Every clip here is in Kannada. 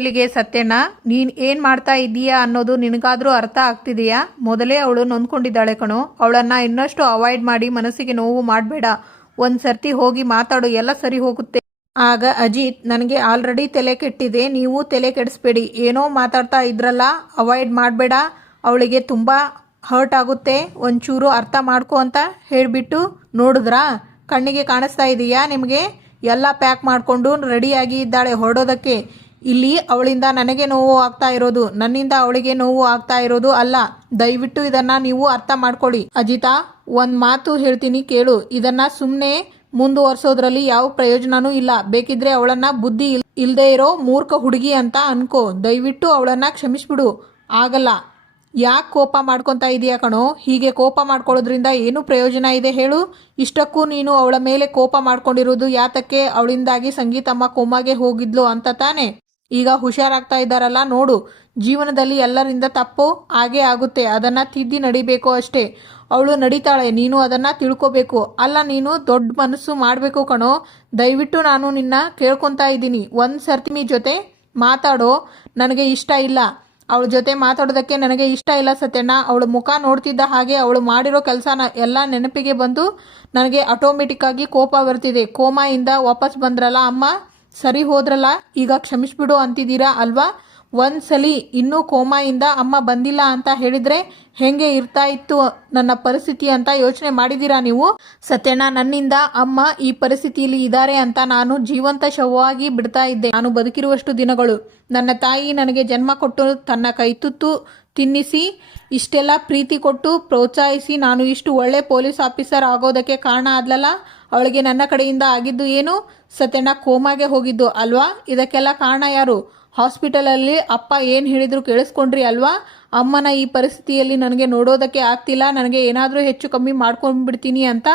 ಇಲ್ಲಿಗೆ ಸತ್ಯಣ್ಣ, ನೀನ್ ಏನ್ ಮಾಡ್ತಾ ಇದ್ದೀಯಾ ಅನ್ನೋದು ನಿನಗಾದ್ರೂ ಅರ್ಥ ಆಗ್ತಿದೆಯಾ? ಮೊದಲೇ ಅವಳು ನೊಂದ್ಕೊಂಡಿದ್ದಾಳೆ ಕಣೋ. ಅವಳನ್ನ ಇನ್ನಷ್ಟು ಅವಾಯ್ಡ್ ಮಾಡಿ ಮನಸ್ಸಿಗೆ ನೋವು ಮಾಡಬೇಡ. ಒಂದ್ ಸರ್ತಿ ಹೋಗಿ ಮಾತಾಡು, ಎಲ್ಲ ಸರಿ ಹೋಗುತ್ತೆ. ಆಗ ಅಜಿತ್, ನನಗೆ ಆಲ್ರೆಡಿ ತಲೆ ಕೆಟ್ಟಿದೆ, ನೀವು ತಲೆ ಕೆಡಿಸ್ಬೇಡಿ. ಏನೋ ಮಾತಾಡ್ತಾ ಇದ್ರಲ್ಲ, ಅವಾಯ್ಡ್ ಮಾಡಬೇಡ. ಅವಳಿಗೆ ತುಂಬಾ ಹರ್ಟ್ ಆಗುತ್ತೆ, ಒಂಚೂರು ಅರ್ಥ ಮಾಡ್ಕೊ ಅಂತ ಹೇಳಿಬಿಟ್ಟು ನೋಡಿದ್ರಾ? ಕಣ್ಣಿಗೆ ಕಾಣಿಸ್ತಾ ಇದೆಯಾ ನಿಮಗೆ? ಎಲ್ಲ ಪ್ಯಾಕ್ ಮಾಡಿಕೊಂಡು ರೆಡಿಯಾಗಿ ಇದ್ದಾಳೆ ಹೊರಡೋದಕ್ಕೆ. ಇಲ್ಲಿ ಅವಳಿಂದ ನನಗೆ ನೋವು ಆಗ್ತಾ ಇರೋದು, ನನ್ನಿಂದ ಅವಳಿಗೆ ನೋವು ಆಗ್ತಾ ಇರೋದು ಅಲ್ಲ. ದಯವಿಟ್ಟು ಇದನ್ನ ನೀವು ಅರ್ಥ ಮಾಡ್ಕೊಳ್ಳಿ. ಅಜಿತಾ, ಒಂದ್ ಮಾತು ಹೇಳ್ತೀನಿ ಕೇಳು. ಇದನ್ನ ಸುಮ್ಮನೆ ಮುಂದುವರ್ಸೋದ್ರಲ್ಲಿ ಯಾವ ಪ್ರಯೋಜನನೂ ಇಲ್ಲ. ಬೇಕಿದ್ರೆ ಅವಳನ್ನ ಬುದ್ಧಿ ಇಲ್ದೇ ಇರೋ ಮೂರ್ಖ ಹುಡುಗಿ ಅಂತ ಅನ್ಕೋ. ದಯವಿಟ್ಟು ಅವಳನ್ನ ಕ್ಷಮಿಸ್ಬಿಡು. ಆಗಲ್ಲ. ಯಾಕೆ ಕೋಪ ಮಾಡ್ಕೊತಾ ಇದೀಯಾ ಕಣೋ? ಹೀಗೆ ಕೋಪ ಮಾಡ್ಕೊಳ್ಳೋದ್ರಿಂದ ಏನು ಪ್ರಯೋಜನ ಇದೆ ಹೇಳು? ಇಷ್ಟಕ್ಕೂ ನೀನು ಅವಳ ಮೇಲೆ ಕೋಪ ಮಾಡ್ಕೊಂಡಿರೋದು ಯಾತಕ್ಕೆ? ಅವಳಿಂದಾಗಿ ಸಂಗೀತಮ್ಮ ಕೋಮಾಗೆ ಹೋಗಿದ್ಲು ಅಂತ ತಾನೆ? ಈಗ ಹುಷಾರಾಗ್ತಾ ಇದ್ದಾರಲ್ಲ ನೋಡು. ಜೀವನದಲ್ಲಿ ಎಲ್ಲರಿಂದ ತಪ್ಪು ಹಾಗೇ ಆಗುತ್ತೆ, ಅದನ್ನ ತಿದ್ದಿ ನಡಿಬೇಕು ಅಷ್ಟೇ. ಅವಳು ನಡೀತಾಳೆ, ನೀನು ಅದನ್ನ ತಿಳ್ಕೊಬೇಕು. ಅಲ್ಲ, ನೀನು ದೊಡ್ಡ ಮನಸ್ಸು ಮಾಡಬೇಕು ಕಣೋ. ದಯವಿಟ್ಟು ನಾನು ನಿನ್ನ ಕೇಳ್ಕೊತಾ ಇದ್ದೀನಿ, ಒಂದ್ ಸರ್ತಿ ಮೀ ಜೊತೆ ಮಾತಾಡೋ. ನನಗೆ ಇಷ್ಟ ಇಲ್ಲ, ಅವಳ ಜೊತೆ ಮಾತಾಡೋದಕ್ಕೆ ನನಗೆ ಇಷ್ಟ ಇಲ್ಲ ಸತ್ಯಣ್ಣ. ಅವಳ ಮುಖ ನೋಡ್ತಿದ್ದ ಹಾಗೆ ಅವಳು ಮಾಡಿರೋ ಕೆಲಸನ ಎಲ್ಲ ನೆನಪಿಗೆ ಬಂದು ನನಗೆ ಆಟೋಮೆಟಿಕ್ ಆಗಿ ಕೋಪ ಬರ್ತಿದೆ. ಕೋಮಾಯಿಂದ ವಾಪಸ್ ಬಂದ್ರಲ್ಲ ಅಮ್ಮ, ಸರಿ ಹೋದ್ರಲ್ಲ, ಈಗ ಕ್ಷಮಿಸ್ಬಿಡು ಅಂತಿದ್ದೀರಾ ಅಲ್ವಾ? ಒಂದ್ಸಲಿ ಇನ್ನೂ ಕೋಮಾಯಿಂದ ಅಮ್ಮ ಬಂದಿಲ್ಲ ಅಂತ ಹೇಳಿದ್ರೆ ಹೆಂಗೆ ಇರ್ತಾ ಇತ್ತು ನನ್ನ ಪರಿಸ್ಥಿತಿ ಅಂತ ಯೋಚನೆ ಮಾಡಿದ್ದೀರಾ ನೀವು? ಸತ್ಯಣ್ಣ, ನನ್ನಿಂದ ಅಮ್ಮ ಈ ಪರಿಸ್ಥಿತಿಯಲ್ಲಿ ಇದ್ದಾರೆ ಅಂತ ನಾನು ಜೀವಂತ ಶವವಾಗಿ ಬಿಡ್ತಾ ಇದ್ದೆ. ನಾನು ಬದುಕಿರುವಷ್ಟು ದಿನಗಳು ನನ್ನ ತಾಯಿ ನನಗೆ ಜನ್ಮ ಕೊಟ್ಟು ತನ್ನ ಕೈ ತುತ್ತು ತಿನ್ನಿಸಿ ಇಷ್ಟೆಲ್ಲ ಪ್ರೀತಿ ಕೊಟ್ಟು ಪ್ರೋತ್ಸಾಹಿಸಿ ನಾನು ಇಷ್ಟು ಒಳ್ಳೆ ಪೊಲೀಸ್ ಆಫೀಸರ್ ಆಗೋದಕ್ಕೆ ಕಾರಣ ಆದ್ಲಲ್ಲ. ಅವಳಿಗೆ ನನ್ನ ಕಡೆಯಿಂದ ಆಗಿದ್ದು ಏನು? ಸತ್ಯಣ್ಣ ಕೋಮಾಗೆ ಹೋಗಿದ್ದು ಅಲ್ವಾ? ಇದಕ್ಕೆಲ್ಲ ಕಾರಣ ಯಾರು? ಹಾಸ್ಪಿಟಲಲ್ಲಿ ಅಪ್ಪ ಏನು ಹೇಳಿದ್ರು ಕೇಳಿಸ್ಕೊಂಡ್ರಿ ಅಲ್ವಾ? ಅಮ್ಮನ ಈ ಪರಿಸ್ಥಿತಿಯಲ್ಲಿ ನನಗೆ ನೋಡೋದಕ್ಕೆ ಆಗ್ತಿಲ್ಲ, ನನಗೆ ಏನಾದರೂ ಹೆಚ್ಚು ಕಮ್ಮಿ ಮಾಡ್ಕೊಂಡ್ಬಿಡ್ತೀನಿ ಅಂತ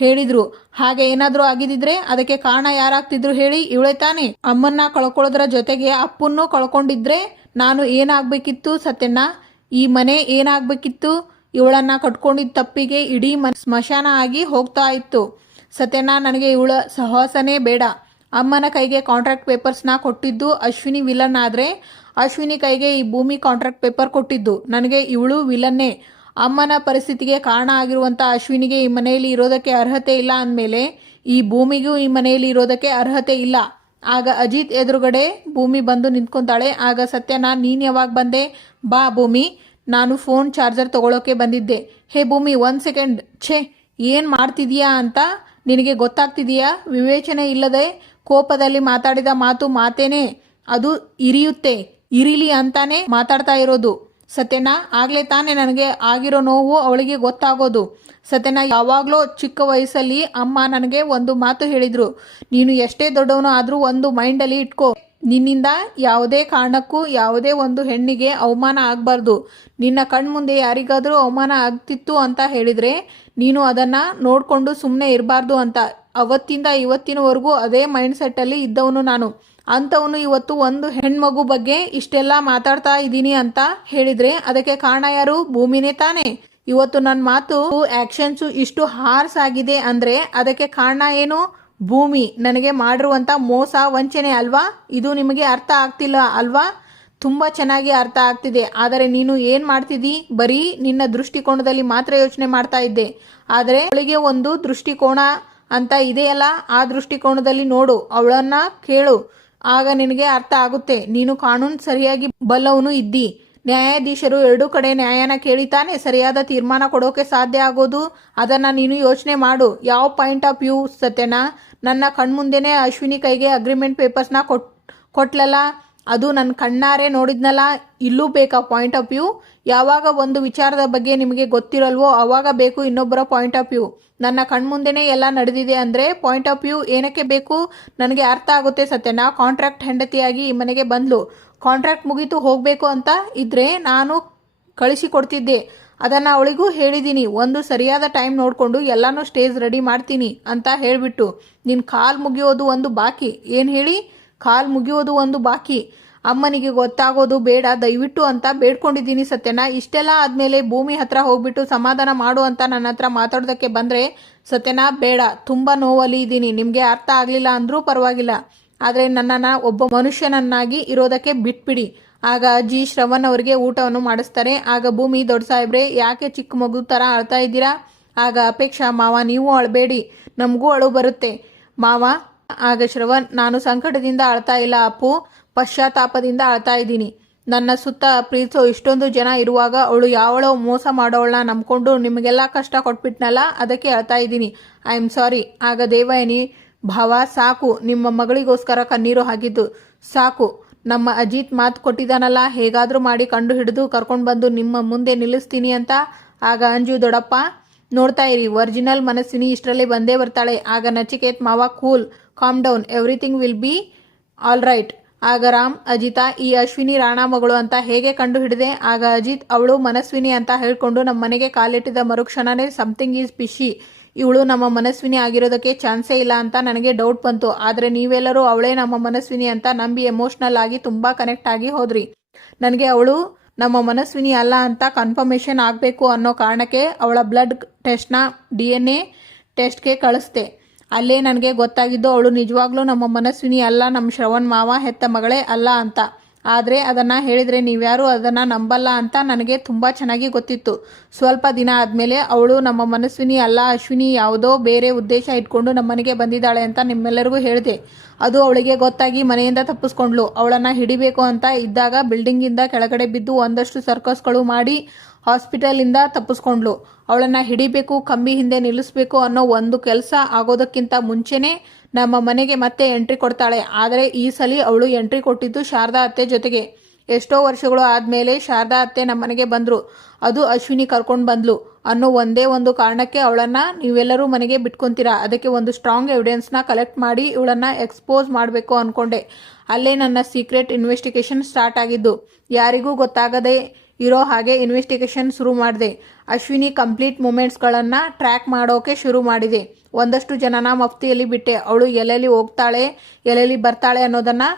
ಹೇಳಿದ್ರು. ಹಾಗೆ ಏನಾದರೂ ಆಗಿದ್ದಿದ್ರೆ ಅದಕ್ಕೆ ಕಾರಣ ಯಾರಾಗ್ತಿದ್ರು ಹೇಳಿ? ಇವಳೇ ತಾನೆ. ಅಮ್ಮನ್ನ ಕಳ್ಕೊಳ್ಳೋದ್ರ ಜೊತೆಗೆ ಅಪ್ಪನ್ನು ಕಳ್ಕೊಂಡಿದ್ರೆ ನಾನು ಏನಾಗಬೇಕಿತ್ತು ಸತ್ಯಣ್ಣ? ಈ ಮನೆ ಏನಾಗಬೇಕಿತ್ತು? ಇವಳನ್ನ ಕಟ್ಕೊಂಡಿದ್ದ ತಪ್ಪಿಗೆ ಇಡೀ ಸ್ಮಶಾನ ಆಗಿ ಹೋಗ್ತಾ ಇತ್ತು. ಸತ್ಯಣ್ಣ, ನನಗೆ ಇವಳ ಸಹವಾಸನೇ ಬೇಡ. ಅಮ್ಮನ ಕೈಗೆ ಕಾಂಟ್ರಾಕ್ಟ್ ಪೇಪರ್ಸ್ನ ಕೊಟ್ಟಿದ್ದು ಅಶ್ವಿನಿ ವಿಲನ್ ಆದರೆ ಅಶ್ವಿನಿ ಕೈಗೆ ಈ ಭೂಮಿ ಕಾಂಟ್ರಾಕ್ಟ್ ಪೇಪರ್ ಕೊಟ್ಟಿದ್ದು ನನಗೆ ಇವಳು ವಿಲನ್ನೇ. ಅಮ್ಮನ ಪರಿಸ್ಥಿತಿಗೆ ಕಾರಣ ಆಗಿರುವಂಥ ಅಶ್ವಿನಿಗೆ ಈ ಮನೆಯಲ್ಲಿ ಇರೋದಕ್ಕೆ ಅರ್ಹತೆ ಇಲ್ಲ ಅಂದಮೇಲೆ ಈ ಭೂಮಿಗೂ ಈ ಮನೆಯಲ್ಲಿ ಇರೋದಕ್ಕೆ ಅರ್ಹತೆ ಇಲ್ಲ. ಆಗ ಅಜಿತ್ ಎದುರುಗಡೆ ಭೂಮಿ ಬಂದು ನಿಂತ್ಕೊಂತಾಳೆ. ಆಗ ಸತ್ಯನ, ನೀನು ಯಾವಾಗ ಬಂದೆ? ಬಾ ಭೂಮಿ, ನಾನು ಫೋನ್ ಚಾರ್ಜರ್ ತಗೊಳ್ಳೋಕೆ ಬಂದಿದ್ದೆ. ಹೇ ಭೂಮಿ, 1 ಸೆಕೆಂಡ್. ಛೇ, ಏನು ಮಾಡ್ತಿದೀಯಾ ಅಂತ ನಿನಗೆ ಗೊತ್ತಾಗ್ತಿದೆಯಾ? ವಿವೇಚನೆ ಇಲ್ಲದೆ ಕೋಪದಲ್ಲಿ ಮಾತಾಡಿದ ಮಾತೇನೆ ಅದು ಇರಿಯುತ್ತೆ. ಇರಿಲಿ ಅಂತಾನೆ ಮಾತಾಡ್ತಾ ಇರೋದು. ಸತ್ಯನ, ಆಗ್ಲೇ ತಾನೇ ನನಗೆ ಆಗಿರೋ ನೋವು ಅವಳಿಗೆ ಗೊತ್ತಾಗೋದು. ಸತ್ಯನ, ಯಾವಾಗಲೂ ಚಿಕ್ಕ ವಯಸ್ಸಲ್ಲಿ ಅಮ್ಮ ನನಗೆ ಒಂದು ಮಾತು ಹೇಳಿದ್ರು, ನೀನು ಎಷ್ಟೇ ದೊಡ್ಡವನು ಆದರೂ ಒಂದು ಮೈಂಡಲ್ಲಿ ಇಟ್ಕೋ, ನಿನ್ನಿಂದ ಯಾವುದೇ ಕಾರಣಕ್ಕೂ ಯಾವುದೇ ಒಂದು ಹೆಣ್ಣಿಗೆ ಅವಮಾನ ಆಗಬಾರ್ದು. ನಿನ್ನ ಕಣ್ಮುಂದೆ ಯಾರಿಗಾದರೂ ಅವಮಾನ ಆಗ್ತಿತ್ತು ಅಂತ ಹೇಳಿದರೆ ನೀನು ಅದನ್ನು ನೋಡಿಕೊಂಡು ಸುಮ್ಮನೆ ಇರಬಾರ್ದು ಅಂತ. ಅವತ್ತಿಂದ ಇವತ್ತಿನವರೆಗೂ ಅದೇ ಮೈಂಡ್ ಸೆಟ್ಟಲ್ಲಿ ಇದ್ದವನು ನಾನು. ಅಂಥವನು ಇವತ್ತು ಒಂದು ಹೆಣ್ಮಗು ಬಗ್ಗೆ ಇಷ್ಟೆಲ್ಲ ಮಾತಾಡ್ತಾ ಇದ್ದೀನಿ ಅಂತ ಹೇಳಿದರೆ ಅದಕ್ಕೆ ಕಾರಣ ಯಾರು? ಭೂಮಿನೇ ತಾನೇ. ಇವತ್ತು ನನ್ನ ಮಾತು ಆ್ಯಕ್ಷನ್ಸು ಇಷ್ಟು ಹಾರ್ಸ್ ಆಗಿದೆ ಅಂದರೆ ಅದಕ್ಕೆ ಕಾರಣ ಏನು? ಭೂಮಿ ನನಗೆ ಮಾಡಿರುವಂಥ ಮೋಸ ವಂಚನೆ ಅಲ್ವಾ? ಇದು ನಿಮಗೆ ಅರ್ಥ ಆಗ್ತಿಲ್ಲ ಅಲ್ವಾ? ತುಂಬ ಚೆನ್ನಾಗಿ ಅರ್ಥ ಆಗ್ತಿದೆ. ಆದರೆ ನೀನು ಏನು ಮಾಡ್ತಿದ್ದಿ? ಬರೀ ನಿನ್ನ ದೃಷ್ಟಿಕೋನದಲ್ಲಿ ಮಾತ್ರ ಯೋಚನೆ ಮಾಡ್ತಾ ಇದ್ದೆ. ಆದರೆ ಅವಳಿಗೆ ಒಂದು ದೃಷ್ಟಿಕೋನ ಅಂತ ಇದೆಯಲ್ಲ, ಆ ದೃಷ್ಟಿಕೋನದಲ್ಲಿ ನೋಡು, ಅವಳನ್ನ ಕೇಳು, ಆಗ ನಿನಗೆ ಅರ್ಥ ಆಗುತ್ತೆ. ನೀನು ಕಾನೂನು ಸರಿಯಾಗಿ ಬಲ್ಲವನು ಇದ್ದಿ. ನ್ಯಾಯಾಧೀಶರು ಎರಡೂ ಕಡೆ ನ್ಯಾಯನ ಕೇಳಿತಾನೆ ಸರಿಯಾದ ತೀರ್ಮಾನ ಕೊಡೋಕೆ ಸಾಧ್ಯ ಆಗೋದು. ಅದನ್ನು ನೀನು ಯೋಚನೆ ಮಾಡು. ಯಾವ ಪಾಯಿಂಟ್ ಆಫ್ ವ್ಯೂ? ಸತ್ಯನ, ನನ್ನ ಕಣ್ಮುಂದೆನೇ ಅಶ್ವಿನಿ ಕೈಗೆ ಅಗ್ರಿಮೆಂಟ್ ಪೇಪರ್ಸ್ನ ಕೊಟ್ಲಲ್ಲ, ಅದು ನನ್ನ ಕಣ್ಣಾರೆ ನೋಡಿದ್ನಲ್ಲ. ಇಲ್ಲೂ ಬೇಕಾ ಪಾಯಿಂಟ್ ಆಫ್ ವ್ಯೂ? ಯಾವಾಗ ಒಂದು ವಿಚಾರದ ಬಗ್ಗೆ ನಿಮಗೆ ಗೊತ್ತಿರಲ್ವೋ ಅವಾಗ ಬೇಕು ಇನ್ನೊಬ್ಬರ ಪಾಯಿಂಟ್ ಆಫ್ ವ್ಯೂ. ನನ್ನ ಕಣ್ಮುಂದೆನೇ ಎಲ್ಲ ನಡೆದಿದೆ ಅಂದರೆ ಪಾಯಿಂಟ್ ಆಫ್ ವ್ಯೂ ಏನಕ್ಕೆ ಬೇಕು? ನನಗೆ ಅರ್ಥ ಆಗುತ್ತೆ ಸತ್ಯನ. ಕಾಂಟ್ರಾಕ್ಟ್ ಹೆಂಡತಿಯಾಗಿ ಈ ಮನೆಗೆ ಬಂದ್ಲು, ಕಾಂಟ್ರಾಕ್ಟ್ ಮುಗೀತು ಹೋಗಬೇಕು ಅಂತ ಇದ್ರೆ ನಾನು ಕಳಿಸಿಕೊಡ್ತಿದ್ದೆ. ಅದನ್ನು ಅವಳಿಗೂ ಹೇಳಿದ್ದೀನಿ. ಒಂದು ಸರಿಯಾದ ಟೈಮ್ ನೋಡಿಕೊಂಡು ಎಲ್ಲನೂ ಸ್ಟೇಜ್ ರೆಡಿ ಮಾಡ್ತೀನಿ ಅಂತ ಹೇಳಿಬಿಟ್ಟು ನಿನ್ನ ಕಾಲು ಮುಗಿಯೋದು ಒಂದು ಬಾಕಿ. ಏನು ಹೇಳಿ? ಕಾಲು ಮುಗಿಯೋದು ಒಂದು ಬಾಕಿ. ಅಮ್ಮನಿಗೆ ಗೊತ್ತಾಗೋದು ಬೇಡ ದಯವಿಟ್ಟು ಅಂತ ಬೇಡ್ಕೊಂಡಿದ್ದೀನಿ ಸತ್ಯನ. ಇಷ್ಟೆಲ್ಲ ಆದಮೇಲೆ ಭೂಮಿ ಹತ್ರ ಹೋಗ್ಬಿಟ್ಟು ಸಮಾಧಾನ ಮಾಡು ಅಂತ ನನ್ನ ಹತ್ರ ಮಾತಾಡೋದಕ್ಕೆ ಬಂದರೆ ಸತ್ಯನ ಬೇಡ, ತುಂಬ ನೋವಲ್ಲಿ ಇದ್ದೀನಿ. ನಿಮಗೆ ಅರ್ಥ ಆಗಲಿಲ್ಲ ಅಂದರೂ ಪರವಾಗಿಲ್ಲ. ಆದರೆ ನನ್ನನ್ನು ಒಬ್ಬ ಮನುಷ್ಯನನ್ನಾಗಿ ಇರೋದಕ್ಕೆ ಬಿಟ್ಬಿಡಿ. ಆಗ ಅಜ್ಜಿ ಶ್ರವಣ್ ಅವರಿಗೆ ಊಟವನ್ನು ಮಾಡಿಸ್ತಾರೆ. ಆಗ ಭೂಮಿ, ದೊಡ್ಡ ಸಾಹೇಬ್ರೆ ಯಾಕೆ ಚಿಕ್ಕ ಮಗು ಥರ ಅಳ್ತಾ ಇದ್ದೀರಾ? ಆಗ ಅಪೇಕ್ಷಾ, ಮಾವ ನೀವು ಅಳಬೇಡಿ, ನಮಗೂ ಅಳು ಬರುತ್ತೆ ಮಾವ. ಆಗ ಶ್ರವಣ್, ನಾನು ಸಂಕಟದಿಂದ ಅಳ್ತಾ ಇಲ್ಲ ಅಪ್ಪು, ಪಶ್ಚಾತ್ತಾಪದಿಂದ ಅಳ್ತಾ ಇದ್ದೀನಿ. ನನ್ನ ಸುತ್ತ ಪ್ರೀತಿಸೋ ಇಷ್ಟೊಂದು ಜನ ಇರುವಾಗ ಅವಳು ಯಾವಳೋ ಮೋಸ ಮಾಡೋಳನ್ನ ನಂಬ್ಕೊಂಡು ನಿಮಗೆಲ್ಲ ಕಷ್ಟ ಕೊಟ್ಬಿಟ್ನಲ್ಲ, ಅದಕ್ಕೆ ಅಳ್ತಾ ಇದ್ದೀನಿ. I am sorry. ಆಗ ದೇವಯಾನಿ, ಭಾವ ಸಾಕು, ನಿಮ್ಮ ಮಗಳಿಗೋಸ್ಕರ ಕಣ್ಣೀರು ಹಾಕಿದ್ದು ಸಾಕು. ನಮ್ಮ ಅಜಿತ್ ಮಾತು ಕೊಟ್ಟಿದ್ದಾನಲ್ಲ, ಹೇಗಾದರೂ ಮಾಡಿ ಕಂಡು ಹಿಡಿದು ಕರ್ಕೊಂಡು ಬಂದು ನಿಮ್ಮ ಮುಂದೆ ನಿಲ್ಲಿಸ್ತೀನಿ ಅಂತ. ಆಗ ಅಂಜು, ದೊಡ್ಡಪ್ಪ ನೋಡ್ತಾ ಇರಿ, ಒರಿಜಿನಲ್ ಮನಸ್ವಿನಿ ಇಷ್ಟರಲ್ಲಿ ಬಂದೇ ಬರ್ತಾಳೆ. ಆಗ ನಚಿಕೇತ್, ಮಾವ cool, calm down, everything will be all right. ಆಗ ರಾಮ್, ಅಜಿತಾ, ಈ ಅಶ್ವಿನಿ ರಾಣಾ ಮಗಳು ಅಂತ ಹೇಗೆ ಕಂಡು ಹಿಡಿದೆ? ಆಗ ಅಜಿತ್, ಅವಳು ಮನಸ್ವಿನಿ ಅಂತ ಹೇಳ್ಕೊಂಡು ನಮ್ಮ ಮನೆಗೆ ಕಾಲಿಟ್ಟಿದ ಮರುಕ್ಷಣನೇ ಸಮಥಿಂಗ್ ಈಸ್ ಪಿಶಿ, ಇವಳು ನಮ್ಮ ಮನಸ್ವಿನಿ ಆಗಿರೋದಕ್ಕೆ ಚಾನ್ಸೇ ಇಲ್ಲ ಅಂತ ನನಗೆ ಡೌಟ್ ಬಂತು. ಆದರೆ ನೀವೆಲ್ಲರೂ ಅವಳೇ ನಮ್ಮ ಮನಸ್ವಿನಿ ಅಂತ ನಂಬಿ ಎಮೋಷ್ನಲ್ ಆಗಿ ತುಂಬ ಕನೆಕ್ಟ್ ಆಗಿ ಹೋದ್ರಿ. ನನಗೆ ಅವಳು ನಮ್ಮ ಮನಸ್ವಿನಿ ಅಲ್ಲ ಅಂತ ಕನ್ಫರ್ಮೇಷನ್ ಆಗಬೇಕು ಅನ್ನೋ ಕಾರಣಕ್ಕೆ ಅವಳ ಬ್ಲಡ್ ಟೆಸ್ಟ್ನ DNA ಟೆಸ್ಟ್ಗೆ ಕಳಿಸ್ದೆ. ಅಲ್ಲೇ ನನಗೆ ಗೊತ್ತಾಗಿದ್ದು ಅವಳು ನಿಜವಾಗ್ಲೂ ನಮ್ಮ ಮನಸ್ವಿನಿ ಅಲ್ಲ, ನಮ್ಮ ಶ್ರವಣ್ ಮಾವ ಹೆತ್ತ ಮಗಳೇ ಅಲ್ಲ ಅಂತ. ಆದರೆ ಅದನ್ನು ಹೇಳಿದರೆ ನೀವ್ಯಾರೂ ಅದನ್ನು ನಂಬಲ್ಲ ಅಂತ ನನಗೆ ತುಂಬ ಚೆನ್ನಾಗಿ ಗೊತ್ತಿತ್ತು. ಸ್ವಲ್ಪ ದಿನ ಆದಮೇಲೆ ಅವಳು ನಮ್ಮ ಮನಸ್ವಿನಿ ಅಲ್ಲ, ಅಶ್ವಿನಿ ಯಾವುದೋ ಬೇರೆ ಉದ್ದೇಶ ಇಟ್ಕೊಂಡು ನಮ್ಮನೆಗೆ ಬಂದಿದ್ದಾಳೆ ಅಂತ ನಿಮ್ಮೆಲ್ಲರಿಗೂ ಹೇಳಿದೆ. ಅದು ಅವಳಿಗೆ ಗೊತ್ತಾಗಿ ಮನೆಯಿಂದ ತಪ್ಪಿಸ್ಕೊಂಡ್ಳು. ಅವಳನ್ನು ಹಿಡಿಬೇಕು ಅಂತ ಇದ್ದಾಗ ಬಿಲ್ಡಿಂಗಿಂದ ಕೆಳಗಡೆ ಬಿದ್ದು ಒಂದಷ್ಟು ಸರ್ಕಸ್ಗಳು ಮಾಡಿ ಹಾಸ್ಪಿಟಲಿಂದ ತಪ್ಪಿಸ್ಕೊಂಡ್ಳು. ಅವಳನ್ನು ಹಿಡಿಬೇಕು, ಕಂಬಿ ಹಿಂದೆ ನಿಲ್ಲಿಸ್ಬೇಕು ಅನ್ನೋ ಒಂದು ಕೆಲಸ ಆಗೋದಕ್ಕಿಂತ ಮುಂಚೆನೇ ನಮ್ಮ ಮನೆಗೆ ಮತ್ತೆ ಎಂಟ್ರಿ ಕೊಡ್ತಾಳೆ. ಆದರೆ ಈ ಸಲ ಅವಳು ಎಂಟ್ರಿ ಕೊಟ್ಟಿದ್ದು ಶಾರದಾ ಅತ್ತೆ ಜೊತೆಗೆ. ಎಷ್ಟೋ ವರ್ಷಗಳು ಆದಮೇಲೆ ಶಾರದಾ ಅತ್ತೆ ನಮ್ಮ ಮನೆಗೆ ಬಂದರು. ಅದು ಅಶ್ವಿನಿ ಕರ್ಕೊಂಡು ಬಂದ್ಲು ಅನ್ನೋ ಒಂದೇ ಒಂದು ಕಾರಣಕ್ಕೆ ಅವಳನ್ನು ನೀವೆಲ್ಲರೂ ಮನೆಗೆ ಬಿಟ್ಕೊತೀರಾ. ಅದಕ್ಕೆ ಒಂದು ಸ್ಟ್ರಾಂಗ್ ಎವಿಡೆನ್ಸ್ನ ಕಲೆಕ್ಟ್ ಮಾಡಿ ಇವಳನ್ನು ಎಕ್ಸ್ಪೋಸ್ ಮಾಡಬೇಕು ಅಂದ್ಕೊಂಡೆ. ಅಲ್ಲೇ ನನ್ನ ಸೀಕ್ರೆಟ್ ಇನ್ವೆಸ್ಟಿಗೇಷನ್ ಸ್ಟಾರ್ಟ್ ಆಗಿದ್ದು. ಯಾರಿಗೂ ಗೊತ್ತಾಗದೆ ಇರೋ ಹಾಗೆ ಇನ್ವೆಸ್ಟಿಗೇಷನ್ ಶುರು ಮಾಡಿದೆ. ಅಶ್ವಿನಿ ಕಂಪ್ಲೀಟ್ ಮೂಮೆಂಟ್ಸ್ಗಳನ್ನು ಟ್ರ್ಯಾಕ್ ಮಾಡೋಕೆ ಶುರು ಮಾಡಿದೆ. ಒಂದಷ್ಟು ಜನನ ಮಫ್ತಿಯಲ್ಲಿ ಬಿಟ್ಟೆ, ಅವಳು ಎಲ್ಲೆಲ್ಲಿ ಹೋಗ್ತಾಳೆ, ಎಲ್ಲೆಲ್ಲಿ ಬರ್ತಾಳೆ ಅನ್ನೋದನ್ನು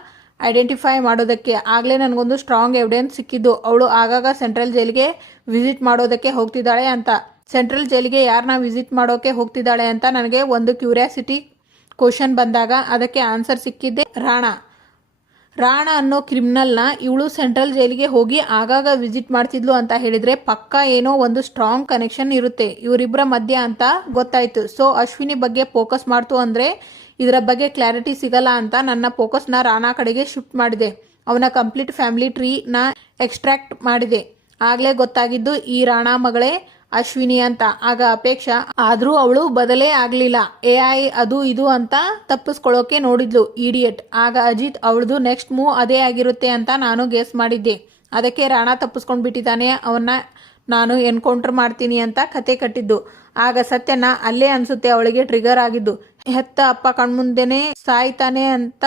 ಐಡೆಂಟಿಫೈ ಮಾಡೋದಕ್ಕೆ. ಆಗಲೇ ನನಗೊಂದು ಸ್ಟ್ರಾಂಗ್ ಎವಿಡೆನ್ಸ್ ಸಿಕ್ಕಿದ್ದು, ಅವಳು ಆಗಾಗ ಸೆಂಟ್ರಲ್ ಜೈಲಿಗೆ ವಿಸಿಟ್ ಮಾಡೋದಕ್ಕೆ ಹೋಗ್ತಿದ್ದಾಳೆ ಅಂತ. ಸೆಂಟ್ರಲ್ ಜೈಲಿಗೆ ಯಾರನ್ನ ವಿಸಿಟ್ ಮಾಡೋಕೆ ಹೋಗ್ತಿದ್ದಾಳೆ ಅಂತ ನನಗೆ ಒಂದು ಕ್ಯೂರಿಯಾಸಿಟಿ ಕ್ವಶನ್ ಬಂದಾಗ ಅದಕ್ಕೆ ಆನ್ಸರ್ ಸಿಕ್ಕಿದ್ದೆ ರಾಣಾ ಅನ್ನೋ ಕ್ರಿಮಿನಲ್ನ ಇವಳು ಸೆಂಟ್ರಲ್ ಜೈಲಿಗೆ ಹೋಗಿ ಆಗಾಗ ವಿಸಿಟ್ ಮಾಡ್ತಿದ್ಲು ಅಂತ ಹೇಳಿದರೆ ಪಕ್ಕಾ ಏನೋ ಒಂದು ಸ್ಟ್ರಾಂಗ್ ಕನೆಕ್ಷನ್ ಇರುತ್ತೆ ಇವರಿಬ್ಬರ ಮಧ್ಯ ಅಂತ ಗೊತ್ತಾಯಿತು. ಸೊ ಅಶ್ವಿನಿ ಬಗ್ಗೆ ಫೋಕಸ್ ಮಾಡ್ತು ಅಂದರೆ ಇದರ ಬಗ್ಗೆ ಕ್ಲಾರಿಟಿ ಸಿಗಲ್ಲ ಅಂತ ನನ್ನ ಫೋಕಸ್ನ ರಾಣಾ ಕಡೆಗೆ ಶಿಫ್ಟ್ ಮಾಡಿದೆ. ಅವನ ಕಂಪ್ಲೀಟ್ ಫ್ಯಾಮಿಲಿ ಟ್ರೀನ ಎಕ್ಸ್ಟ್ರಾಕ್ಟ್ ಮಾಡಿದೆ. ಆಗಲೇ ಗೊತ್ತಾಗಿದ್ದು ಈ ರಾಣಾ ಮಗಳೇ ಅಶ್ವಿನಿ ಅಂತ. ಆಗ ಅಪೇಕ್ಷಾ, ಆದರೂ ಅವಳು ಬದಲೇ ಆಗಲಿಲ್ಲ, AI ಅದು ಇದು ಅಂತ ತಪ್ಪಿಸ್ಕೊಳ್ಳೋಕೆ ನೋಡಿದ್ಲು, ಇಡಿಯಟ್. ಆಗ ಅಜಿತ್, ಅವಳದು ನೆಕ್ಸ್ಟ್ ಮೂವ್ ಅದೇ ಆಗಿರುತ್ತೆ ಅಂತ ನಾನು ಗೆಸ್ ಮಾಡಿದ್ದೆ. ಅದಕ್ಕೆ ರಾಣಾ ತಪ್ಪಿಸ್ಕೊಂಡು ಬಿಟ್ಟಿದ್ದಾನೆ, ಅವನ್ನ ನಾನು ಎನ್ಕೌಂಟರ್ ಮಾಡ್ತೀನಿ ಅಂತ ಕತೆ ಕಟ್ಟಿದ್ದು. ಆಗ ಸತ್ಯನ ಅಲ್ಲೇ ಅನ್ಸುತ್ತೆ ಅವಳಿಗೆ ಟ್ರಿಗರ್ ಆಗಿದ್ದು. ಹೆತ್ತ ಅಪ್ಪ ಕಣ್ಮುಂದೆನೇ ಸಾಯ್ತಾನೆ ಅಂತ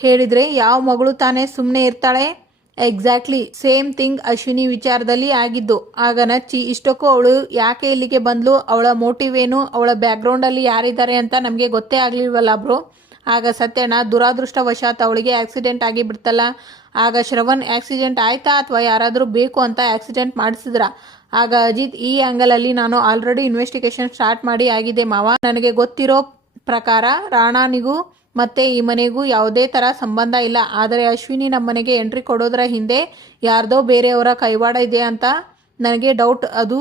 ಹೇಳಿದರೆ ಯಾವ ಮಗಳು ತಾನೇ ಸುಮ್ಮನೆ ಇರ್ತಾಳೆ? ಎಕ್ಸಾಕ್ಟ್ಲಿ ಸೇಮ್ ಥಿಂಗ್ ಅಶ್ವಿನಿ ವಿಚಾರದಲ್ಲಿ ಆಗಿದ್ದು. ಆಗ ನಚ್ಚಿ, ಇಷ್ಟಕ್ಕೂ ಅವಳು ಯಾಕೆ ಇಲ್ಲಿಗೆ ಬಂದ್ಲು, ಅವಳ ಮೋಟಿವ್ ಏನು, ಅವಳ ಬ್ಯಾಕ್ಗ್ರೌಂಡಲ್ಲಿ ಯಾರಿದ್ದಾರೆ ಅಂತ ನಮಗೆ ಗೊತ್ತೇ ಆಗಲಿಲ್ವಲ್ಲ ಬ್ರೋ. ಆಗ ಸತ್ಯಣ್ಣ, ದುರಾದೃಷ್ಟವಶಾತ್ ಅವಳಿಗೆ ಆಕ್ಸಿಡೆಂಟ್ ಆಗಿ ಬಿಡ್ತಲ್ಲ. ಆಗ ಶ್ರವಣ್, ಆಕ್ಸಿಡೆಂಟ್ ಆಯ್ತಾ ಅಥವಾ ಯಾರಾದರೂ ಬೇಕು ಅಂತ ಆಕ್ಸಿಡೆಂಟ್ ಮಾಡಿಸಿದ್ರ? ಆಗ ಅಜಿತ್, ಈ ಆ್ಯಂಗಲಲ್ಲಿ ನಾನು ಆಲ್ರೆಡಿ ಇನ್ವೆಸ್ಟಿಗೇಷನ್ ಸ್ಟಾರ್ಟ್ ಮಾಡಿ ಆಗಿದೆ ಮಾವ. ನನಗೆ ಗೊತ್ತಿರೋ ಪ್ರಕಾರ ರಾಣಾನಿಗೂ ಮತ್ತೆ ಈ ಮನೆಗೂ ಯಾವುದೇ ಥರ ಸಂಬಂಧ ಇಲ್ಲ. ಆದರೆ ಅಶ್ವಿನಿ ನಮ್ಮ ಮನೆಗೆ ಎಂಟ್ರಿ ಕೊಡೋದ್ರ ಹಿಂದೆ ಯಾರ್ದೋ ಬೇರೆಯವರ ಕೈವಾಡ ಇದೆ ಅಂತ ನನಗೆ ಡೌಟ್. ಅದು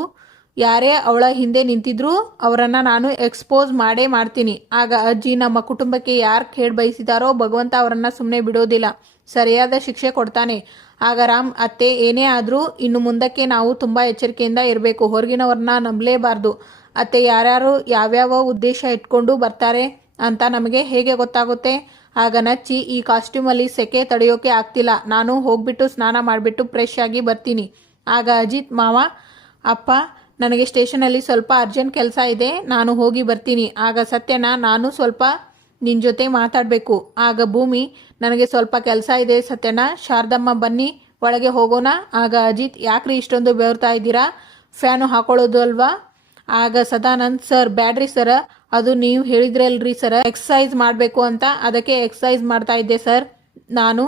ಯಾರೇ ಅವಳ ಹಿಂದೆ ನಿಂತಿದ್ರೂ ಅವರನ್ನು ನಾನು ಎಕ್ಸ್ಪೋಸ್ ಮಾಡೇ ಮಾಡ್ತೀನಿ. ಆಗ ಅಜ್ಜಿ, ನಮ್ಮ ಕುಟುಂಬಕ್ಕೆ ಯಾರು ಕೇಡ್ ಬಯಸಿದಾರೋ ಭಗವಂತ ಅವರನ್ನು ಸುಮ್ಮನೆ ಬಿಡೋದಿಲ್ಲ, ಸರಿಯಾದ ಶಿಕ್ಷೆ ಕೊಡ್ತಾನೆ. ಆಗ ರಾಮ್, ಅತ್ತೆ ಏನೇ ಆದರೂ ಇನ್ನು ಮುಂದಕ್ಕೆ ನಾವು ತುಂಬ ಎಚ್ಚರಿಕೆಯಿಂದ ಇರಬೇಕು, ಹೊರಗಿನವ್ರನ್ನ ನಂಬಲೇಬಾರ್ದು ಅತ್ತೆ. ಯಾರ್ಯಾರು ಯಾವ್ಯಾವ ಉದ್ದೇಶ ಇಟ್ಕೊಂಡು ಬರ್ತಾರೆ ಅಂತ ನಮಗೆ ಹೇಗೆ ಗೊತ್ತಾಗುತ್ತೆ? ಆಗ ನಚ್ಚಿ, ಈ ಕಾಸ್ಟ್ಯೂಮಲ್ಲಿ ಸೆಕೆ ತಡೆಯೋಕೆ ಆಗ್ತಿಲ್ಲ, ನಾನು ಹೋಗ್ಬಿಟ್ಟು ಸ್ನಾನ ಮಾಡಿಬಿಟ್ಟು ಫ್ರೆಶ್ ಆಗಿ ಬರ್ತೀನಿ. ಆಗ ಅಜಿತ್, ಮಾವ, ಅಪ್ಪ ನನಗೆ ಸ್ಟೇಷನಲ್ಲಿ ಸ್ವಲ್ಪ ಅರ್ಜೆಂಟ್ ಕೆಲಸ ಇದೆ, ನಾನು ಹೋಗಿ ಬರ್ತೀನಿ. ಆಗ ಸತ್ಯನ, ನಾನು ಸ್ವಲ್ಪ ನಿನ್ನ ಜೊತೆ ಮಾತಾಡಬೇಕು. ಆಗ ಭೂಮಿ, ನನಗೆ ಸ್ವಲ್ಪ ಕೆಲಸ ಇದೆ ಸತ್ಯನ, ಶಾರದಮ್ಮ ಬನ್ನಿ ಒಳಗೆ ಹೋಗೋಣ. ಆಗ ಅಜಿತ್, ಯಾಕ್ರಿ ಇಷ್ಟೊಂದು ಬೆವರ್ತಾ ಇದ್ದೀರಾ, ಫ್ಯಾನು ಹಾಕೊಳ್ಳೋದು ಅಲ್ವಾ? ಆಗ ಸದಾನಂದ್, ಸರ್ ಬ್ಯಾಡ್ರಿ ಸರ್, ಅದು ನೀವು ಹೇಳಿದ್ರಲ್ರಿ ಸರ್ ಎಕ್ಸಸೈಸ್ ಮಾಡಬೇಕು ಅಂತ, ಅದಕ್ಕೆ ಎಕ್ಸಸೈಸ್ ಮಾಡ್ತಾ ಇದ್ದೆ ಸರ್. ನಾನು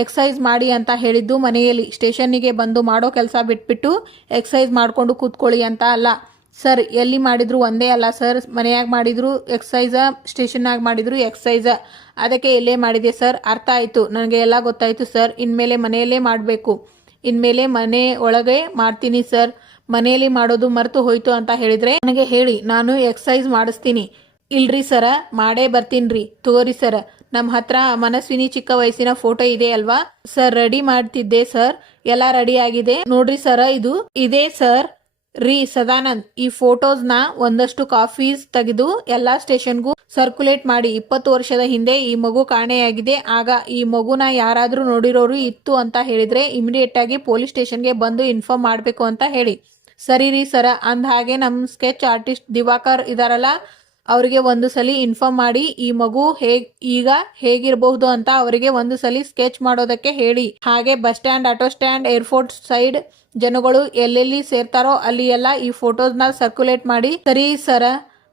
ಎಕ್ಸಸೈಸ್ ಮಾಡಿ ಅಂತ ಹೇಳಿದ್ದು ಮನೆಯಲ್ಲಿ, ಸ್ಟೇಷನ್ನಿಗೆ ಬಂದು ಮಾಡೋ ಕೆಲಸ ಬಿಟ್ಬಿಟ್ಟು ಎಕ್ಸಸೈಸ್ ಮಾಡಿಕೊಂಡು ಕೂತ್ಕೊಳ್ಳಿ ಅಂತ ಅಲ್ಲ. ಸರ್ ಎಲ್ಲಿ ಮಾಡಿದ್ರು ಒಂದೇ ಅಲ್ಲ ಸರ್, ಮನೆಯಾಗ ಮಾಡಿದ್ರು ಎಕ್ಸೈಸ, ಸ್ಟೇಷನ್ನಾಗ ಮಾಡಿದ್ರು ಎಕ್ಸೈಸ, ಅದಕ್ಕೆ ಎಲ್ಲೇ ಮಾಡಿದೆ ಸರ್. ಅರ್ಥ ಆಯಿತು, ನನಗೆ ಎಲ್ಲ ಗೊತ್ತಾಯಿತು ಸರ್. ಇನ್ಮೇಲೆ ಮನೆಯಲ್ಲೇ ಮಾಡಬೇಕು, ಇನ್ಮೇಲೆ ಮನೆ ಒಳಗೆ ಮಾಡ್ತೀನಿ ಸರ್. ಮನೆಯಲ್ಲಿ ಮಾಡೋದು ಮರೆತು ಹೋಯ್ತು ಅಂತ ಹೇಳಿದ್ರೆ ನನಗೆ ಹೇಳಿ, ನಾನು ಎಕ್ಸೈಸ್ ಮಾಡಿಸ್ತೀನಿ. ಇಲ್ರಿ ಸರ, ಮಾಡೇ ಬರ್ತೀನ್ರಿ. ತಗೋರಿ ಸರ್, ನಮ್ಮ ಹತ್ರ ಮನಸ್ವಿನಿ ಚಿಕ್ಕ ವಯಸ್ಸಿನ ಫೋಟೋ ಇದೆ ಅಲ್ವಾ ಸರ್? ರೆಡಿ ಮಾಡ್ತಿದ್ದೆ ಸರ್, ಎಲ್ಲ ರೆಡಿ ಆಗಿದೆ ನೋಡ್ರಿ ಸರ. ಇದು ಇದೆ ಸರ್. ರೀ ಸದಾನಂದ್, ಈ ಫೋಟೋಸ್ನ ಒಂದಷ್ಟು ಕಾಪೀಸ್ ತೆಗೆದು ಎಲ್ಲಾ ಸ್ಟೇಷನ್ಗೂ ಸರ್ಕ್ಯುಲೇಟ್ ಮಾಡಿ. 20 ವರ್ಷದ ಹಿಂದೆ ಈ ಮಗು ಕಾಣೆಯಾಗಿದೆ, ಆಗ ಈ ಮಗುನ ಯಾರಾದ್ರೂ ನೋಡಿರೋರು ಇತ್ತು ಅಂತ ಹೇಳಿದ್ರೆ ಇಮಿಡಿಯೇಟ್ ಆಗಿ ಪೊಲೀಸ್ ಸ್ಟೇಷನ್ಗೆ ಬಂದು ಇನ್ಫಾರ್ಮ್ ಮಾಡಬೇಕು ಅಂತ ಹೇಳಿ. ಸರಿ ರೀ ಸರ. ಅಂದ ಹಾಗೆ ನಮ್ಮ ಸ್ಕೆಚ್ ಆರ್ಟಿಸ್ಟ್ ದಿವಾಕರ್ ಇದಾರಲ್ಲ, ಅವರಿಗೆ ಒಂದು ಸಲ ಇನ್ಫಾರ್ಮ್ ಮಾಡಿ ಈ ಮಗು ಈಗ ಹೇಗಿರಬಹುದು ಅಂತ ಅವರಿಗೆ ಒಂದು ಸಲ ಸ್ಕೆಚ್ ಮಾಡೋದಕ್ಕೆ ಹೇಳಿ. ಹಾಗೆ bus stand, auto stand, airport side ಜನಗಳು ಎಲ್ಲೆಲ್ಲಿ ಸೇರ್ತಾರೋ ಅಲ್ಲಿ ಎಲ್ಲ ಈ ಫೋಟೋಸ್ನ ಸರ್ಕ್ಯುಲೇಟ್ ಮಾಡಿ. ಸರಿ ಸರ,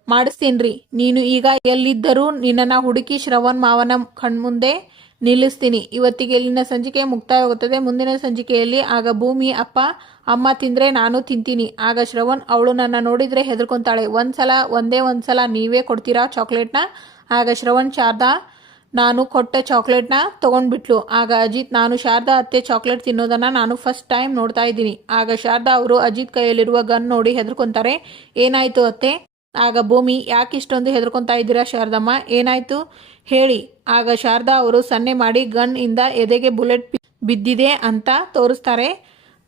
ಮಾಡಿಸ್ತೀನ್ರಿ. ನೀನು ಈಗ ಎಲ್ಲಿದ್ದರೂ ನಿನ್ನನ್ನು ಹುಡುಕಿ ಶ್ರವಣ್ ಮಾವನ ಕಣ್ಮುಂದೆ ನಿಲ್ಲಿಸ್ತೀನಿ. ಇವತ್ತಿಗೆ ಇಲ್ಲಿನ ಸಂಚಿಕೆ ಮುಕ್ತಾಯವಾಗುತ್ತದೆ. ಮುಂದಿನ ಸಂಚಿಕೆಯಲ್ಲಿ ಆಗ ಭೂಮಿ ಅಪ್ಪ ಅಮ್ಮ ತಿಂದ್ರೆ ನಾನು ತಿಂತೀನಿ. ಆಗ ಶ್ರವಣ್ ಅವಳು ನನ್ನ ನೋಡಿದ್ರೆ ಹೆದರ್ಕೊಂತಾಳೆ. ಒಂದೇ ಒಂದ್ಸಲ ನೀವೇ ಕೊಡ್ತೀರಾ ಚಾಕ್ಲೇಟ್ನ? ಆಗ ಶ್ರವಣ್ ಶಾರದಾ ನಾನು ಕೊಟ್ಟ ಚಾಕ್ಲೇಟ್ನ ತಗೊಂಡ್ಬಿಟ್ಲು. ಆಗ ಅಜಿತ್, ನಾನು ಶಾರದಾ ಅತ್ತೆ ಚಾಕ್ಲೇಟ್ ತಿನ್ನೋದನ್ನ ನಾನು ಫಸ್ಟ್ ಟೈಮ್ ನೋಡ್ತಾ ಇದ್ದೀನಿ. ಆಗ ಶಾರದಾ ಅವರು ಅಜಿತ್ ಕೈಯಲ್ಲಿರುವ ಗನ್ ನೋಡಿ ಹೆದರ್ಕೊಂತಾರೆ. ಏನಾಯ್ತು ಅತ್ತೆ? ಆಗ ಭೂಮಿ, ಯಾಕೆ ಇಷ್ಟೊಂದು ಹೆದರ್ಕೊಂತಾ ಇದ್ದೀರಾ ಶಾರದಮ್ಮ, ಏನಾಯ್ತು ಹೇಳಿ. ಆಗ ಶಾರದಾ ಅವರು ಸನ್ನೆ ಮಾಡಿ ಗನ್ ಇಂದ ಎದೆಗೆ ಬುಲೆಟ್ ಬಿದ್ದಿದೆ ಅಂತ ತೋರಿಸ್ತಾರೆ.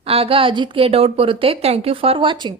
ಆಗ ಅಜಿತ್ಗೆ ಡೌಟ್ ಬರುತ್ತೆ. Thank you for watching.